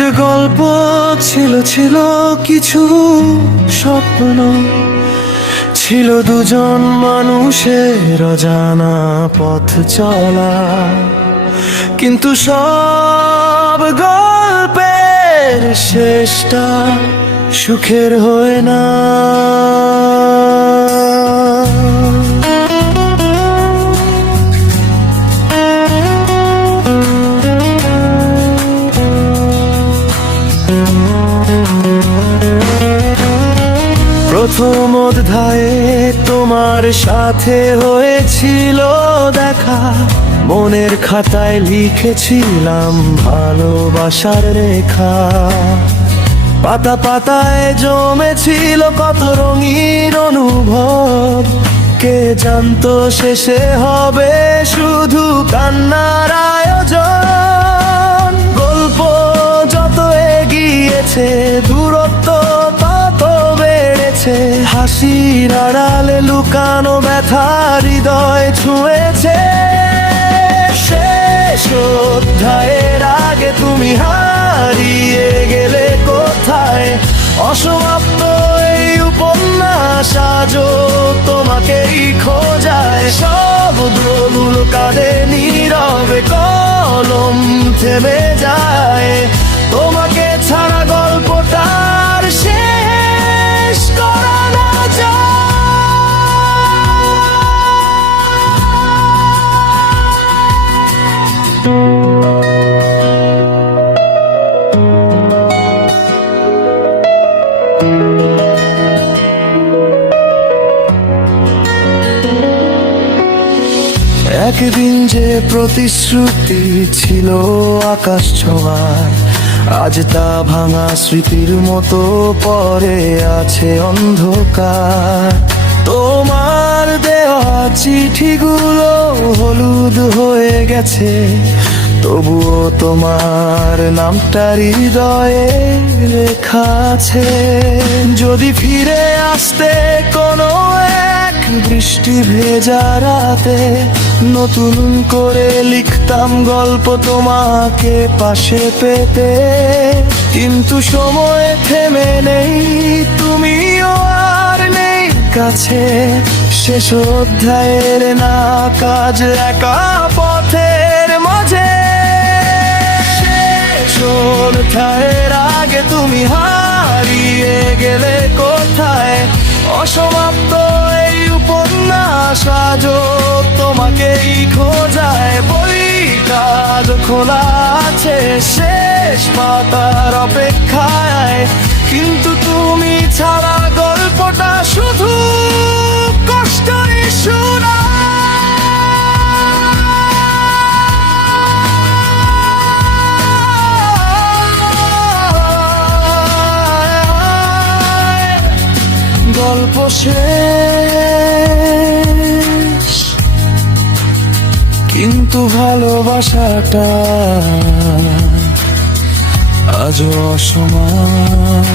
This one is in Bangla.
একটা গল্প ছিল, ছিল কিছু স্বপ্ন, ছিল দুজন মানুষের অজানা পথ চলা। কিন্তু সব গল্পের শেষটা সুখের হয় না। প্রথম অধ্যায়ে তোমার সাথে হয়েছিল দেখা, মনের খাতায় লিখেছিলাম ভালোবাসার রেখা। পাতা পাতায় জমেছিল কত রঙিন অনুভব, কে জানতো শেষে হবে শুধু কান্নার আয়োজন। গল্প যত এগিয়েছে দূরত্ব তত বেড়েছে, হাসির আড়ালে লুকানো ব্যথা হৃদয় ছুঁয়েছে। শেষ অধ্যায়ের আগে তুমি হারিয়ে গেলে কোথায়, অসমাপ্ত এই উপন্যাস আজও তোমাকেই খোঁজায়। শব্দগুলো কাঁদে নীরবে, কলম থেমে যায়, তোমাকে ছাড়া গল্পটার শেষ করা না যায়। একদিন যে প্রতিশ্রুতি ছিল আকাশ ছোঁয়ার, আজ তা ভাঙা স্মৃতির মতো পড়ে আছে অন্ধকার। তোমার দেওয়া চিঠিগুলো হলুদ হয়ে গেছে, তবুও তোমার নামটা হৃদয়ে লেখা আছে। যদি ফিরে আসতে কোনো এক বৃষ্টি ভেজা রাতে, নতুন করে লিখতাম গল্প তোমাকে পাশে পেতে। কিন্তু সময় থেমে নেই, তুমিও আর নেই কাছে। শেষ অধ্যায়ের না কাজ একা পথের মাঝে। শেষ অধ্যায়ের আগে তুমি হারিয়ে গেলে কোথায়, অসমাপ্ত এই উপন্যাস আজও তোমাকেই খোঁজায়। বইটা আজ খোলা আছে শেষ পাতার অপেক্ষায়, কিন্তু তুমি ছাড়া গল্পটা শুধু কষ্টই শোনা। গল্প শেষ, কিন্তু ভালোবাসাটা আজও অসমাপ্ত।